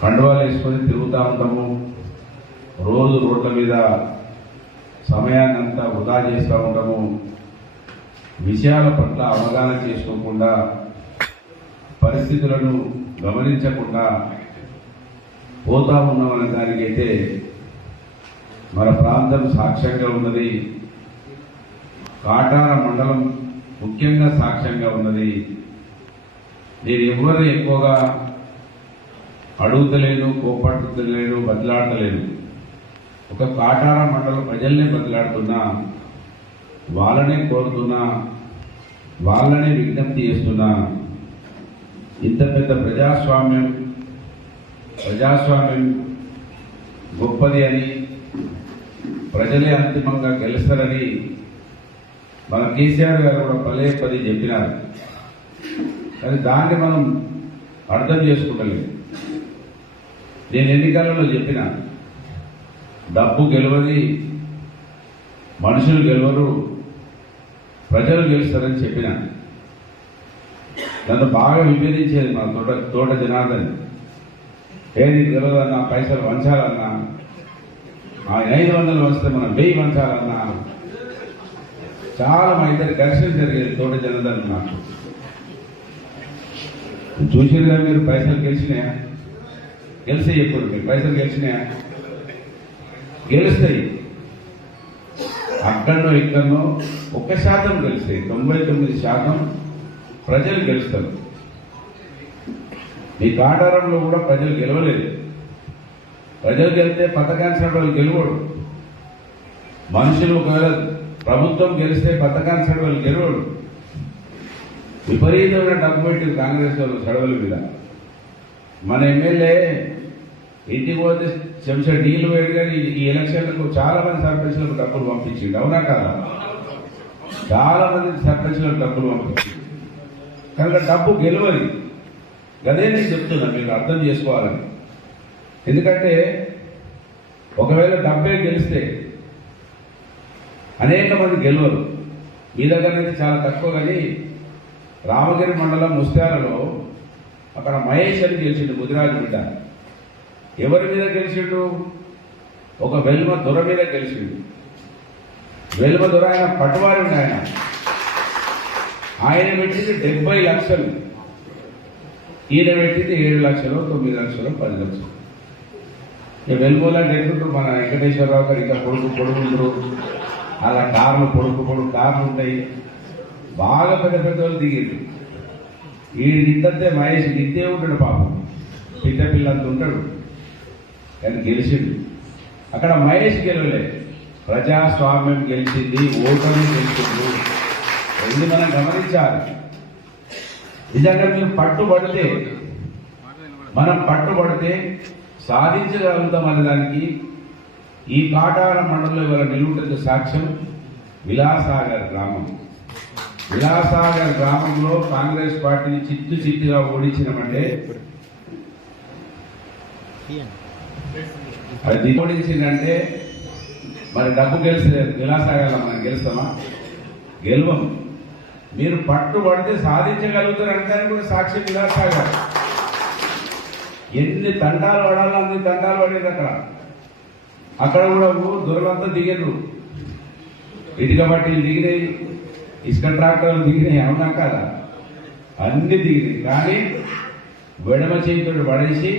కండువాలు వేసుకొని తిరుగుతూ ఉంటాము. రోజు రోడ్ల మీద సమయాన్ని అంతా వృధా చేస్తూ ఉంటాము. విషయాల పట్ల అవగాహన చేసుకోకుండా, పరిస్థితులను గమనించకుండా పోతా ఉన్నామనే దానికైతే మన ప్రాంతం సాక్ష్యంగా ఉన్నది. కాటార మండలం ముఖ్యంగా సాక్ష్యంగా ఉన్నది. నేను ఎవరు ఎక్కువగా అడుగుతలేను, కోపడుతలేను, బదిలాడతలేను. ఒక కాటార మండలం ప్రజల్నే బదిలాడుతున్నా, వాళ్ళనే కోరుతున్నా, వాళ్ళనే విజ్ఞప్తి చేస్తున్నా. ఇంత పెద్ద ప్రజాస్వామ్యం గొప్పది అని, ప్రజలే అంతిమంగా గెలుస్తారని మన కేసీఆర్ గారు కూడా పదే పదే చెప్పినారు. కానీ దాన్ని మనం అర్థం చేసుకుంటలేదు. నేను ఎన్నికలలో చెప్పిన డబ్బు గెలవది, మనుషులు గెలవరు, ప్రజలు గెలుస్తారని చెప్పిన. నన్ను బాగా విభేదించేది మా తోట జనార్దన్. ఏది గెలవదన్నా, పైసలు వంచాలన్నా, 500 వస్తే మనం 1000 వంచాలన్నా, చాలా మా ఇద్దరు ఘర్షణ జరిగేది తోట జనార్దన్. నాకు చూసిరుగా మీరు పైసలు గెలిచినాయా? గెలిస్తాయి. ఎప్పుడు మీరు పైసలు గెలిచినాయా? గెలుస్తాయి. అక్కడనో ఇక్కడనో 1% గెలుస్తాయి. 99% ప్రజలు గెలుస్తారు. మీ కాటారంలో కూడా ప్రజలు గెలవలేదు. ప్రజలు గెలిస్తే పథకాన్సర్ వాళ్ళు గెలవడు. మనుషులు ఒకవేళ ప్రభుత్వం గెలిస్తే పథకాన్సర్ వాళ్ళు గెలవడు. విపరీతమైన డబ్బు పెట్టి కాంగ్రెస్ వాళ్ళు సడవల మీద. మన ఎమ్మెల్యే ఇంటికి పోతే చెంచా డీలు వేయడు. కానీ ఈ ఎలక్షన్లకు చాలా మంది సర్పంచ్లకు డబ్బులు పంపించింది. అవునా కదా? చాలా మంది సర్పంచ్లకు డబ్బులు పంపించింది. కనుక డబ్బు గెలవది. అదే నేను చెప్తున్నా, మీరు అర్థం చేసుకోవాలని. ఎందుకంటే ఒకవేళ డబ్బే గెలిస్తే అనేక మంది గెలవరు. మీ దగ్గర అయితే చాలా తక్కువ. కానీ రామగిరి మండలం ముస్త్యాలలో అక్కడ మహేష్ అని గెలిచిండు, ముదిరాజు బిడ్డ. ఎవరి మీద గెలిచిండు? ఒక వెల్మ దొర మీద గెలిచిండు. వెల్మ దొర ఆయన పట్టువారి ఉండి ఆయన పెట్టింది 70 లక్షలు, ఈయన పెట్టింది 7 లక్షలు, 9 లక్షలు, 10 లక్షలు. ఇక వెల్మోలాంటి ఎట్లుంటారు మన వెంకటేశ్వరరావు గారు. ఇంకా పొడుగుంటారు, అలా పొడుగు కార్లు ఉంటాయి. బాగా పెద్ద పెద్ద వాళ్ళు దిగిండు. ఈ నిందంతే మహేష్ నిందే ఉంటాడు పాపం, పిల్లలంతా ఉంటాడు. కానీ గెలిచిండు. అక్కడ మహేష్ గెలవలే, ప్రజాస్వామ్యం గెలిచింది, ఓటమి గెలిచింది. ఇది మనం గమనించాలి. నిజంగా మీరు మనం పట్టుబడితే సాధించగలుగుతాం అనే దానికి ఈ కాటార మండలంలో ఇవాళ నిలువుటకు సాక్ష్యం విలాసాగర్ గ్రామం. విలాసాగర్ గ్రామంలో కాంగ్రెస్ పార్టీని చిత్తుగా ఓడించినామంటే అది ఓడించిందంటే మరి డబ్బు గెలిస్తే విలాసాగర్లో మనం గెలుస్తామా? గెలవం. మీరు పట్టుబడితే సాధించగలుగుతారు అంటారు కూడా సాక్షి విలాసాగర్. ఎన్ని తండాలు పడాలో అన్ని తండాలు పడేది అక్కడ కూడా దొరలంతా దిగరు. ఇటుక బట్టీలు దిగినాయి, ఇసుక ట్రాక్టర్లు దిగినాయి. అవునా కదా? అన్ని దిగినాయి. కానీ వెడమ చేతితో పడేసి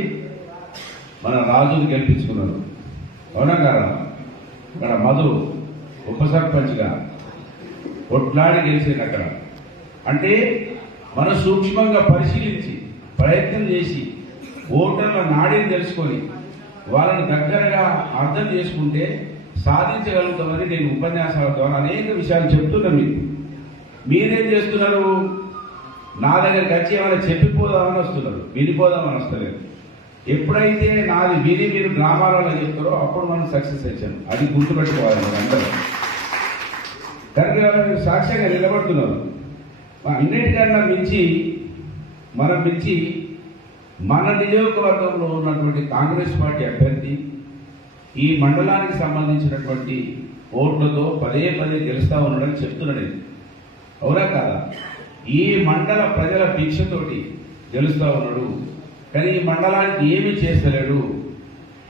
మన రాజుని గెలిపించుకున్నారు. అవునా కదా? అక్కడ మధు ఉప సర్పంచ్గా కొట్లాడి గెలిచింది అక్కడ. అంటే మనం సూక్ష్మంగా పరిశీలించి ప్రయత్నం చేసి ఓటర్ల నాడిని తెలుసుకొని వాళ్ళని దగ్గరగా అర్థం చేసుకుంటే సాధించగలుగుతామని నేను ఉపన్యాసాల ద్వారా అనేక విషయాలు చెప్తున్నా. మీరేం చేస్తున్నారు? నా దగ్గరికి వచ్చి ఏమైనా చెప్పిపోదామని వస్తున్నారు, వినిపోదామని వస్తలేదు. ఎప్పుడైతే నాది విని మీరు గ్రామాలలో చెప్తారో అప్పుడు మనం సక్సెస్ అయ్యాను. అది గుర్తుపెట్టుకోవాలి మీరు అందరూ. కనుక మీరు సాక్ష్యంగా నిలబడుతున్నారు. అన్నిటికన్నా మించి మన నియోజకవర్గంలో ఉన్నటువంటి కాంగ్రెస్ పార్టీ అభ్యర్థి ఈ మండలానికి సంబంధించినటువంటి ఓట్లతో పదే గెలుస్తా ఉన్నాడని చెప్తున్నాడు. అవునా కాదా? ఈ మండల ప్రజల భిక్షతోటి గెలుస్తా ఉన్నాడు. కానీ ఈ మండలానికి ఏమీ చేస్తలేడు.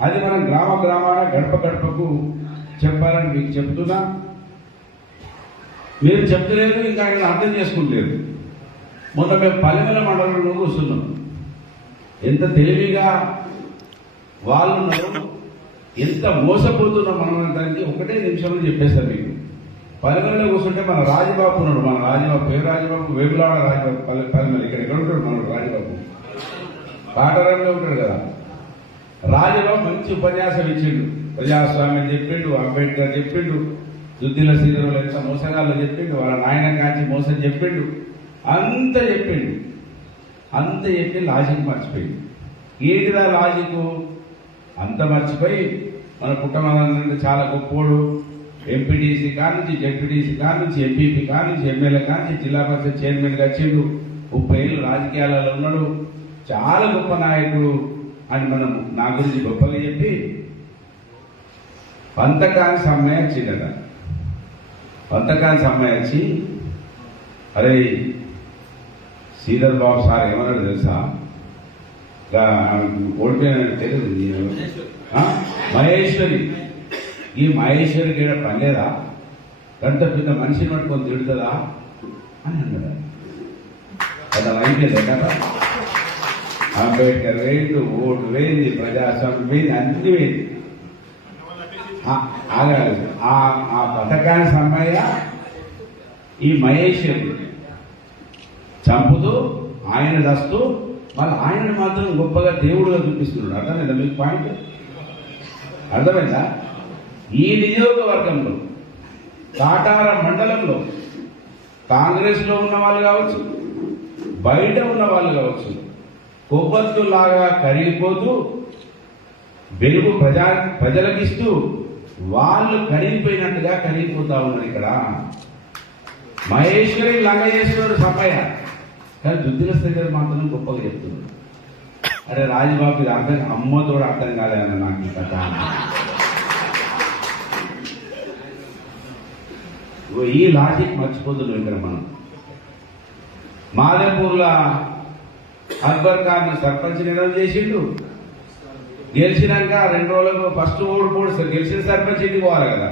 అది మనం గ్రామ గ్రామాన గడప గడపకు చెప్పాలని మీకు చెప్తున్నా. మీరు చెప్తలేదు, ఇంకా ఆయన అర్థం చేసుకుంటలేదు. మొన్న మేము పల్లెమల మండలంలో కూర్చున్నాం. ఎంత తెలివిగా వాళ్ళు ఉన్నారు, ఎంత మోసపోతున్నాం మనం దానికి ఒకటే నిమిషంలో చెప్పేస్తాను మీకు. పల్లెమలలో కూర్చుంటే మన రాజబాబు ఉన్నాడు. మన రాజబాబు పేరు రాజబాబు, వేగులాడ రాజబాబు. పల్లెమల ఇక్కడ ఎక్కడ ఉంటాడు మనడు రాజబాబు, పాటరంలో ఉంటాడు కదా. రాజబాబు మంచి ఉపన్యాసం ఇచ్చిండు. ప్రజాస్వామ్యం చెప్పిండు, అంబేద్కర్ చెప్పిండు, దుద్దిల శ్రీధరులు ఎంత మోసగాళ్ళు చెప్పిండు, వాళ్ళ నాయన కాంచి మోసం చెప్పిండు, అంత చెప్పిండు. అంత చెప్పి లాజిక్ మర్చిపోయింది. ఏంటిదా లాజిక్? అంత మర్చిపోయి మన కుటుంబాలంటే చాలా గొప్పోడు, ఎంపీటీసీ కానుంచి, జెడ్పీటీసీ కానుంచి, ఎంపీపీ కానుంచి, ఎమ్మెల్యే కానుంచి, జిల్లా పరిషత్ చైర్మన్గా వచ్చిండు, 30 ఏళ్ళు రాజకీయాలలో ఉన్నాడు, చాలా గొప్ప నాయకుడు అని మనం నా గురించి గొప్పగా చెప్పి పంతకాని సమ్మె వచ్చిందట. పంతకాని సమ్మె వచ్చి, అరే శ్రీధర్ బాబు సార్ ఏమన్నాడు తెలుసా, ఓడిపోయిన తెలియదు మహేశ్వరి, ఈ మహేశ్వరి గీడ పనిలేదా, గంట పెద్ద మనిషిని పట్టుకొని తిడుతుందా అని అన్నాడు. అది అయిపోయింది కదా. అంబేద్కర్ వేయండి, ఓటు వేయింది, ప్రజాస్వామ్యం వేయింది, అన్ని వేయింది. ఆ పథకానికి సమయ ఈ మహేశ్వరి చంపుతూ ఆయన దస్తూ మళ్ళీ ఆయనను మాత్రం గొప్పగా దేవుడుగా చూపిస్తున్నాడు. అర్థమైందా మీకు పాయింట్? అర్థమైందా? ఈ నియోజకవర్గంలో కాటార మండలంలో కాంగ్రెస్లో ఉన్న వాళ్ళు కావచ్చు, బయట ఉన్న వాళ్ళు కావచ్చు, కొవ్వొత్తులాగా కరిగిపోతూ వెలుగు ప్రజలకిస్తూ వాళ్ళు కరిగిపోయినట్టుగా కరిగిపోతా ఉన్నారు. ఇక్కడ మహేశ్వరి లంగ చేస్తున్నాడు సమ్మయ్య, కానీ దుద్దిల శ్రీధర్ మాత్రం గొప్పగా చెప్తున్నాడు. అరే రాజబాబు ఇది అర్థం, అమ్మతోడు అర్థం కాలేదన్న నాకు ఈ కథ. ఈ లాజిక్ మర్చిపోతున్నాం ఇక్కడ మనం. మాదేపూర్లో అక్బర్ ఖాన్ సర్పంచ్ నిర్ణయం చేసిండు. గెలిచినాక 2 రోజులకు ఫస్ట్ ఓడిపోడు, గెలిచిన సర్పంచ్ ఇంటికి పోవాలి కదా,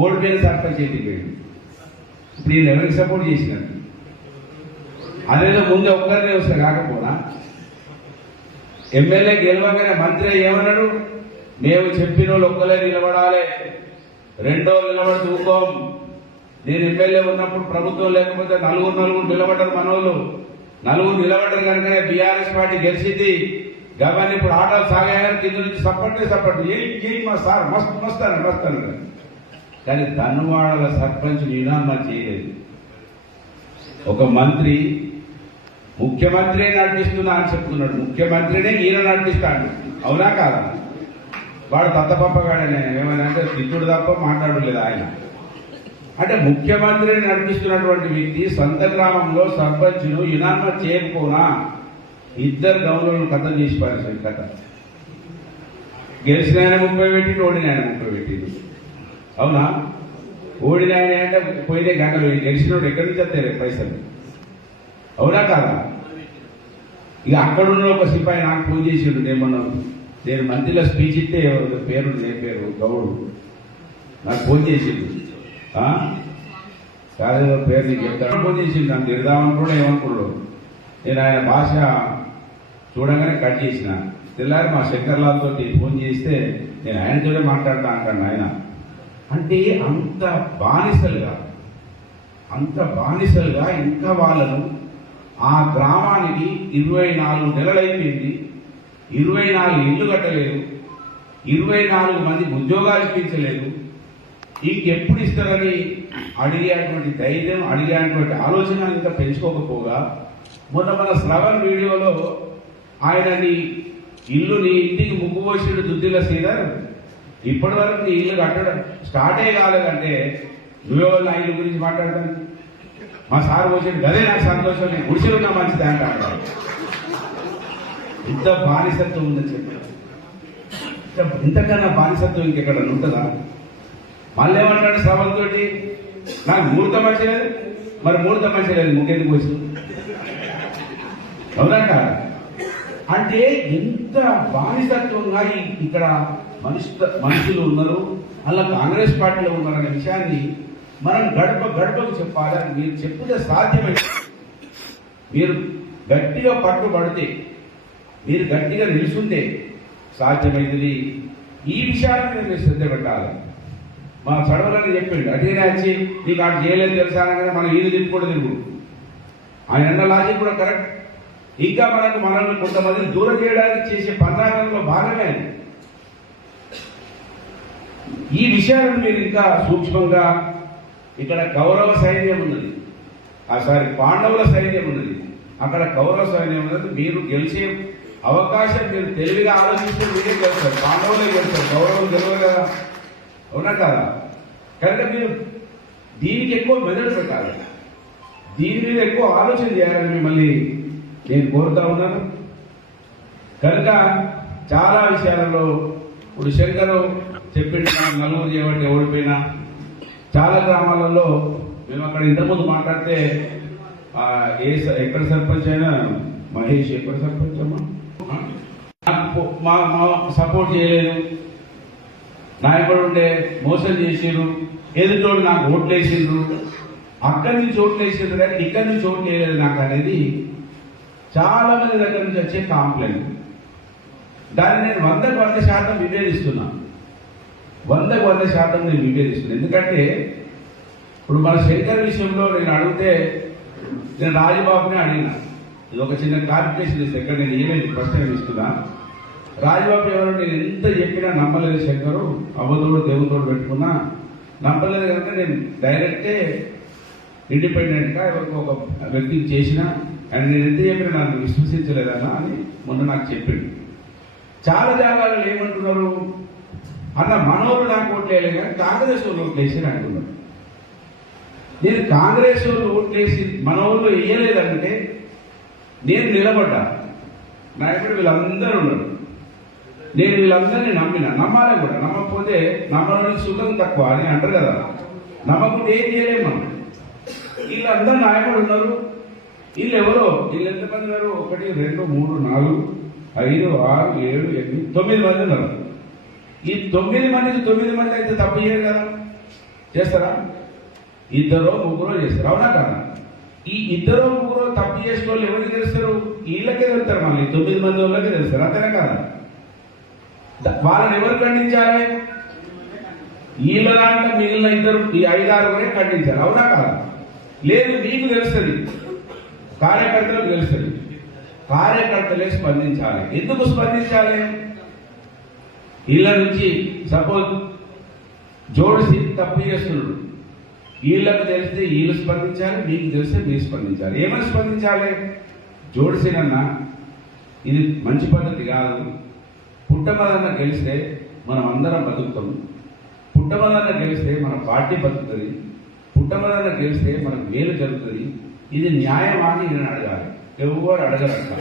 ఓడిపోయిన సర్పంచ్ ఇంటికి పోయింది. ఇప్పుడు నేను ఎవరికి సపోర్ట్ చేసినట్టు? అదేదో ముందే ఒక్కరినే వస్తే కాకపోనా? ఎమ్మెల్యే గెలవగానే మంత్రి ఏమన్నాడు, మేము చెప్పిన వాళ్ళు ఒక్కలే నిలబడాలి, రెండో నిలబడి తూకోం. నేను ఎమ్మెల్యే ఉన్నప్పుడు ప్రభుత్వం లేకపోతే నలుగురు నిలబడ్డారు, మనోళ్ళు నలుగురు నిలబడ్డారు కనుకనే బీఆర్ఎస్ పార్టీ గెలిచింది. గవర్ని ఇప్పుడు ఆటలు సాగాయని కింద నుంచి సపోర్ట్ ఏంటి మా సార్ మస్తాను. కానీ ధన్వాడల సర్పంచ్ నినామా చేయలేదు. ఒక మంత్రి ముఖ్యమంత్రి నడిపిస్తున్నా అని చెప్తున్నాడు. ముఖ్యమంత్రినే ఈయన నడిపిస్తాడు, అవునా కాదా? వాడు తత్తపప్పగాడనే ఏమైనా అంటే తిట్టుడు తప్ప మాట్లాడలేదు ఆయన. అంటే ముఖ్యమంత్రిని నడిపిస్తున్నటువంటి వ్యక్తి సొంత గ్రామంలో సర్పంచ్ను యునామా చేయకపోనా 2 గౌరవులను కథం చేసి పారేసాడు. కథ గెలిచిన ఆయన 30 పెట్టిండు, ఓడిన ఆయన 30 పెట్టిండు, అవునా? ఓడిన ఆయన అంటే పోయితే గంటలు, గెలిచినోడు ఎక్కడి నుంచి వస్తాయి పైసలు, అవునా కాదా? ఇక అక్కడున్న ఒక సిపాయి నాకు ఫోన్ చేసిండు. నేను మంత్రిలో స్పీచ్ ఇస్తే పేరు గౌడు నాకు ఫోన్ చేసిండు. కాదు పేరు నీకు చెప్తాడు, ఫోన్ చేసిండు. నన్ను తిడదామనుకున్నాడు, ఏమనుకున్నాడు. నేను ఆయన భాష చూడంగానే కట్ చేసిన. తెల్లారి మా శంకర్లాల్ తోటి ఫోన్ చేస్తే నేను ఆయనతోనే మాట్లాడతా అంటాను ఆయన. అంటే అంత బానిసలుగా ఇంకా వాళ్ళను ఆ గ్రామానికి 24 నెలలైపోయింది, 24 ఇళ్ళు కట్టలేదు, 24 మందికి ఉద్యోగాలు ఇప్పించలేదు. ఇంకెప్పుడు ఇస్తారని అడిగేటువంటి ధైర్యం, అడిగేటువంటి ఆలోచన ఇంకా పెంచుకోకపోగా మొన్న మన శ్రవణ్ వీడియోలో ఆయన నీ ఇంటికి ముగ్గు పోసినట్టు దుద్దిల శ్రీధర్, ఇప్పటి వరకు నీ ఇల్లు కట్టడం స్టార్టే కాలేదంటే నువ్వే నా ఇల్లు గురించి మాట్లాడతాను. మా సార్ పోసేది అదే నాకు సంతోషం, నేను గుడిసెలు ఉన్నా మంచిది అంటాడు. ఇంత బానిసత్వం ఉందని చెప్పి, ఇంతకన్నా బానిసత్వం ఇంకెక్కడ ఉంటుందా? మళ్ళీ ఏమంటాడు శ్రవణ్ తోటి, నాకు ముహూర్తం మంచిలేదు, మరి ముహూర్తం మంచిలేదు ముఖ్యందుకు వచ్చి, అవునా? అంటే ఎంత బానిసత్వంగా ఇక్కడ మనుషులు ఉన్నారు, అలా కాంగ్రెస్ పార్టీలో ఉన్నారనే విషయాన్ని మనం గడపకు చెప్పాలి. మీరు చెప్తే సాధ్యమైతే, మీరు గట్టిగా పట్టుబడితే, మీరు గట్టిగా నిలుచుంటే సాధ్యమైంది. ఈ విషయాన్ని మీరు శ్రద్ధ పెట్టాలి. మా చడవలని చెప్పిండు, అటుగానే వచ్చి నీకు అటు చేయలేదు తెలుసా అనగానే మనం ఈయన తిప్పుకోవడం తిరుగు. ఆయన అన్న లాజిక్ కూడా కరెక్ట్. ఇంకా మనల్ని కొంతమందిని దూరం చేయడానికి చేసే పన్నాగంలో భాగమే అది. ఈ విషయాలను మీరు ఇంకా సూక్ష్మంగా, ఇక్కడ కౌరవ సైన్యం ఉన్నది, పాండవుల సైన్యం ఉన్నది, అక్కడ కౌరవ సైన్యం ఉన్నది. మీరు గెలిచే అవకాశం మీరు తెలివిగా ఆలోచిస్తే మీరే గెలుస్తారు, పాండవులే గెలుస్తారు, కౌరవులు గెలవరు కదా, అవునా కదా? కనుక మీరు దీనికి ఎక్కువ మెదడు పెట్టాలి, దీని మీద ఎక్కువ ఆలోచన చేయాలని మిమ్మల్ని నేను కోరుతా ఉన్నాను. కనుక చాలా విషయాలలో ఇప్పుడు శంకరు చెప్పిండు, నలుగురు చేయబట్టి ఓడిపోయినా చాలా గ్రామాలలో మేము అక్కడ ఇంతకుముందు మాట్లాడితే ఎక్కడ సర్పంచ్ అయినా మహేష్ ఎక్కడ సర్పంచ్ అమ్మా మా సపోర్ట్ చేయలేదు, నాయకుడు ఉండే మోసం చేసిండ్రు, ఎదుటోడు నాకు ఓట్లు వేసిండ్రు, అక్కడి నుంచి ఓట్లు వేసిండ్రు కానీ ఇక్కడి నుంచి ఓట్లు వేయలేదు నాకు అనేది చాలా మంది దగ్గర నుంచి వచ్చే కాంప్లైంట్. దాన్ని నేను 100% విభేదిస్తున్నా, 100% నేను విభేదిస్తున్నా. ఎందుకంటే ఇప్పుడు మన శంకర్ విషయంలో నేను అడిగితే, నేను రాజబాబుని అడిగినా, ఇది ఒక చిన్న క్లారిఫికేషన్ ఇస్తే, ఇక్కడ నేను ఏమేమి ఫస్ట్ టైం ఇస్తున్నా. రాజబాబు ఎవరు, నేను ఎంత చెప్పినా నమ్మలేదు శంకరు, అబద్ధుడు దేవుతోడు పెట్టుకున్నా నమ్మలేదు కనుక నేను డైరెక్టే ఇండిపెండెంట్గా ఎవరికి ఒక వ్యక్తికి చేసిన, అండ్ నేను ఎంత చెప్పినా నన్ను విశ్వసించలేదన్నా అని మొన్న నాకు చెప్పిండు. చాలా జాగాలలో ఏమంటున్నారు అన్న, మనోళ్ళు నాకు ఓట్లేయలే కానీ కాంగ్రెస్ వాళ్ళు ఓట్లేసి అంటున్నారు. నేను కాంగ్రెస్ వాళ్ళు ఓట్లేసి మన వాళ్ళు వేయలేదంటే నేను నిలబడ్డా, నాయకుడు వీళ్ళందరూ ఉన్నారు, నేను వీళ్ళందరినీ నమ్మాలి కూడా. నమ్మకపోతే నమ్మడానికి సుఖం తక్కువ అని అంటారు కదా, నమ్మకుంటే ఏం చేయలేము మనం. వీళ్ళందరూ నాయకుడు ఉన్నారు, వీళ్ళు ఎవరో, వీళ్ళు ఎంతమంది ఉన్నారు, 1 2 3 4 5 6 7 8 9 మంది ఉన్నారు. ఈ 9 మందికి 9 మంది అయితే తప్పు చేయరు కదా, చేస్తారా? 2 3 చేస్తారు, అవునా కదా? ఈ 2 3 తప్పు చేసిన వాళ్ళు ఎవరికి తెలుస్తారు? వీళ్ళకే తెలుస్తారు, మళ్ళీ 9 మంది వాళ్ళకే తెలుస్తారు, అంతేనా కదా? వాళ్ళని ఎవరు ఖండించాలి? వీళ్ళ దాంట్లో మిగిలిన ఈ 5 6 వరే ఖండించాలి, అవునా కదా? లేదు, మీకు తెలుస్తుంది, కార్యకర్తలకు తెలుస్తుంది, కార్యకర్తలే స్పందించాలి. ఎందుకు స్పందించాలి? వీళ్ళ నుంచి సపోజ్ జోడిసి తప్పు చేస్తున్నాడు, వీళ్ళకు తెలిస్తే వీళ్ళు స్పందించాలి, మీకు తెలిస్తే మీరు స్పందించాలి. ఏమని స్పందించాలి? జోడిసినన్నా ఇది మంచి పద్ధతి కాదు, పుట్టమదన్న గెలిస్తే మనం అందరం బతుకుతాం, పుట్టమదన్న గెలిస్తే మన పార్టీ బతుకుతుంది, పుట్టమదన్న గెలిస్తే మనకు మేలు జరుగుతుంది, ఇది న్యాయమా అని నేను అడగాలి. ఎవరు అడగరంట.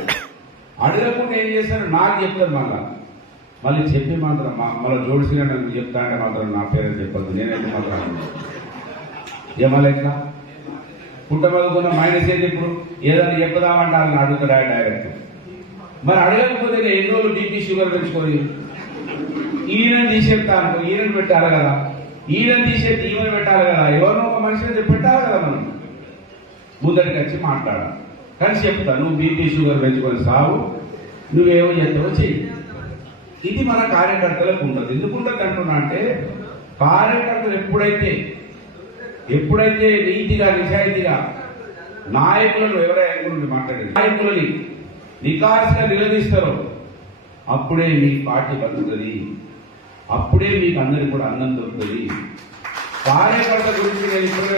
అడగకుండా ఏం చేశారు? నాకు చెప్తారు, మళ్ళీ చెప్పి మాత్రం మళ్ళీ జోడిసిన నన్ను చెప్తా అంటే మాత్రం నా పేరు చెప్పద్దు, నేనైతే మాత్రం ఏమలా ఎట్లా పుట్టమదుకున్న మైనస్ ఏంటి? ఇప్పుడు ఏదైనా చెప్పుదామంటే వాళ్ళని అడుగుతాడా డైరెక్ట్? మరి అడగకపోతే నేను ఎన్ని రోజులు బీపీ షుగర్ పెంచుకొని ఈయన తీసేస్తాను, ఈయన పెట్టాలి కదా, ఈయన తీసేది ఈయన పెట్టాలి కదా, ఎవరినో ఒక మనిషిని పెట్టాలి కదా, మనం ముందరికి వచ్చి మాట్లాడాలి. కానీ చెప్తా, నువ్వు బీపీ షుగర్ పెంచుకొని సాగు, నువ్వేమో చేస్తావో చెయ్యి. ఇది మన కార్యకర్తలకు ఉండదు. ఎందుకు ఉండదు అంటున్నా అంటే, కార్యకర్తలు ఎప్పుడైతే నీతిగా నిజాయితీగా నాయకులను ఎవరైనా మాట్లాడేది, నాయకులని నికార్సుగా నిలదీస్తారో అప్పుడే మీ పార్టీ బతుకుతుంది, అప్పుడే మీకు అందరికి కూడా అన్నం దొరుకుతుంది. కార్యకర్త గురించి నేను ఇప్పుడు